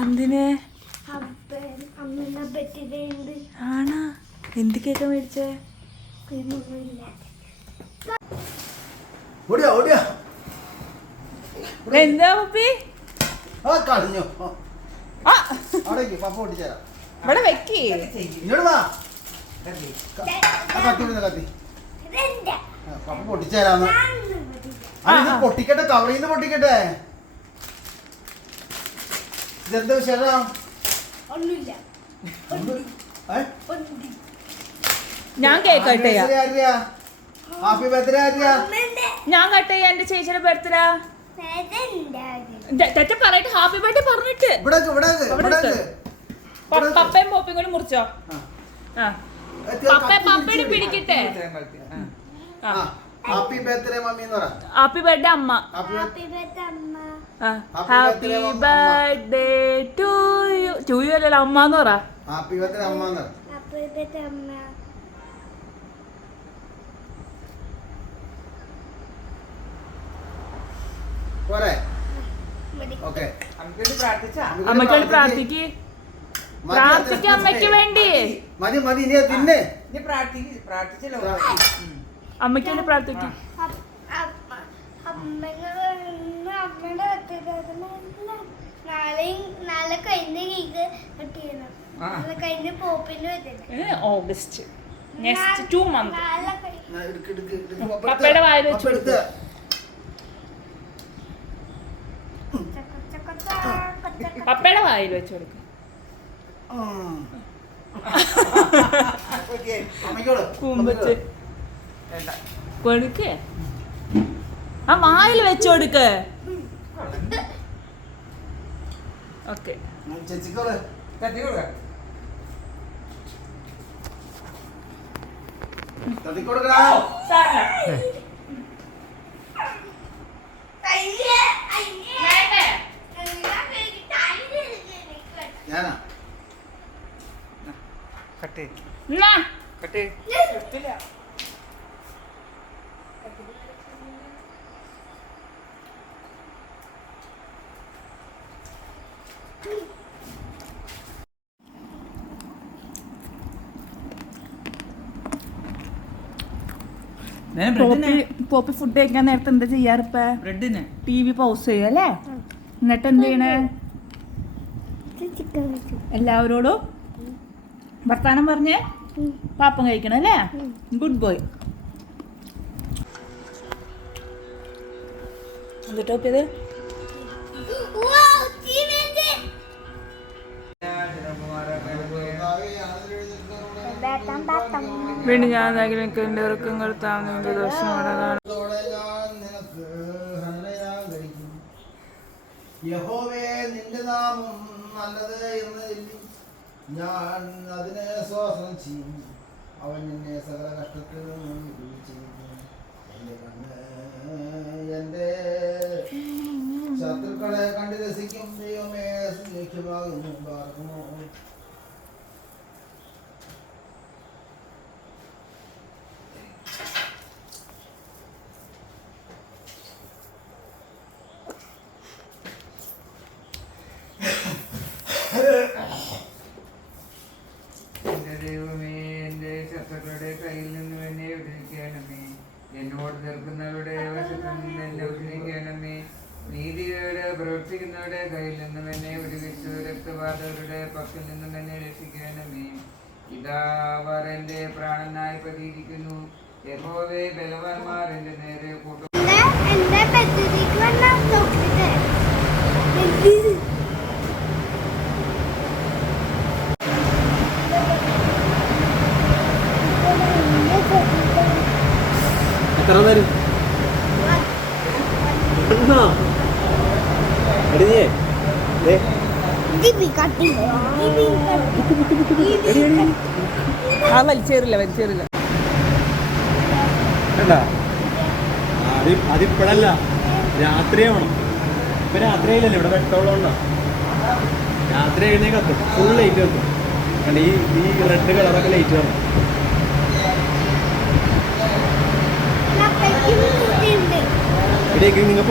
എന്തിനെ ആണാ? എന്ത് കേക്കാ മേടിച്ചേ? എന്താ പപ്പി? ഇവിടെ വെക്കി പൊട്ടിച്ചേരാന്ന്. പൊട്ടിക്കട്ടെ, കവറിന്ന് പൊട്ടിക്കട്ടെ. ഇതെന്താ വിശേഷം? ഞാൻ കേക്കട്ടെ. Happy birthday Arya? ഞാൻ കട്ടെ എന്റെ ചേച്ചിയുടെ ബർത്ത്ഡേ. പറയട്ടെ ഹാപ്പി ബർത്ത്ഡേ പറഞ്ഞിട്ട്. പപ്പയും പോപ്പയും കൂടി മുറിച്ചോ. പപ്പയുടെ പിടിക്കട്ടെ. ഹാപ്പി ബർത്ത്ഡേ മമ്മി എന്ന് പറ. ഹാപ്പി ബർത്ത്ഡേ അമ്മ. Happy birthday to you. To you അല്ലല്ലോ അമ്മ എന്ന് പറ. ഹാപ്പി ബർത്ത്ഡേ അമ്മ എന്ന് പറ. പോരെ? ഓക്കേ. അമ്മയ്ക്ക് പ്രാർത്ഥിക്ക്. പ്രാർത്ഥിക്ക് അമ്മയ്ക്ക് വേണ്ടി. മതി മതി, ഇനി തിന്നെ. അമ്മയ്ക്ക് വേണ്ടി പ്രാർത്ഥിക്കും. August next 2 months. പപ്പയുടെ വായിൽ വെച്ച് കൊടുത്ത്. പപ്പയുടെ വായിൽ വെച്ച് കൊടുക്കും. കുമ്പച്ച് കൊടുക്ക്. ആ വായിൽ വെച്ച് കൊടുക്ക്. ഓക്കെ. പോപ്പി ഫുഡ് കഴിക്കാൻ നേരത്തെ എന്താ ചെയ്യാറിപ്പ? TV പൗസ് ചെയ്യും അല്ലേ? എന്നിട്ട് എന്ത് ചെയ്യണേ? എല്ലാവരോടും വർത്താനം പറഞ്ഞേ പാപ്പം കഴിക്കണം അല്ലേ? Good boy. എന്നിട്ടോപ്പിയത് വീണ്ടും ഞാൻ എനിക്ക് എൻ്റെ ഉറക്കം കടത്താവുന്ന ദോഷം യഹോവേ, നിന്റെ നാമം നല്ലത് എന്ന് ഞാൻ അതിനെ ശ്വാസം ചെയ്യും. അവൻ എന്നെ സകല കഷ്ടത്തിൽ നിന്നും എന്റെ കണ്ണ് എന്റെ ശത്രുക്കളെ കണ്ടു രസിക്കും. ദൈവമേ ലക്ഷ്യമാകുന്നു പാർക്കുമോ. ദൈവമേ, എന്റെ ശത്രുക്കളുടെ കയ്യിൽ നിന്നും എന്നെ വിടുവിക്കണമേ. എന്നോട് നിൽക്കുന്നവരുടെ വശത്തു നിന്ന് എന്നെ വിടുവിക്കണമേ. നീതിയോടെ പ്രവർത്തിക്കുന്നവരുടെ കയ്യിൽ നിന്നും എന്നെ വിടുവിച്ചു. രക്തപാതകരുടെ പക്കൽ നിന്നും എന്നെ രക്ഷിക്കണമേ. ഇതാ അവർ എന്റെ പ്രാണനായി പതിയിരിക്കുന്നു. യഹോവേ, ബലവാന്മാർ എന്റെ നേരെ കൂട്ടും. എത്ര തരും? വലിച്ചേറില്ല അതിപ്പോഴല്ല, രാത്രിയാവണം. ഇപ്പൊ രാത്രിയായില്ലല്ലോ, ഇവിടെ വെട്ടമുള്ളതുകൊണ്ടോ. രാത്രി എഴുന്നേക്ക് കത്തും, ഫുൾ ലൈറ്റ് കത്തും. കാരണം ഈ റെഡ് കളറൊക്കെ ലൈറ്റ് വരണം. ഇവിടേക്ക് നിങ്ങൾ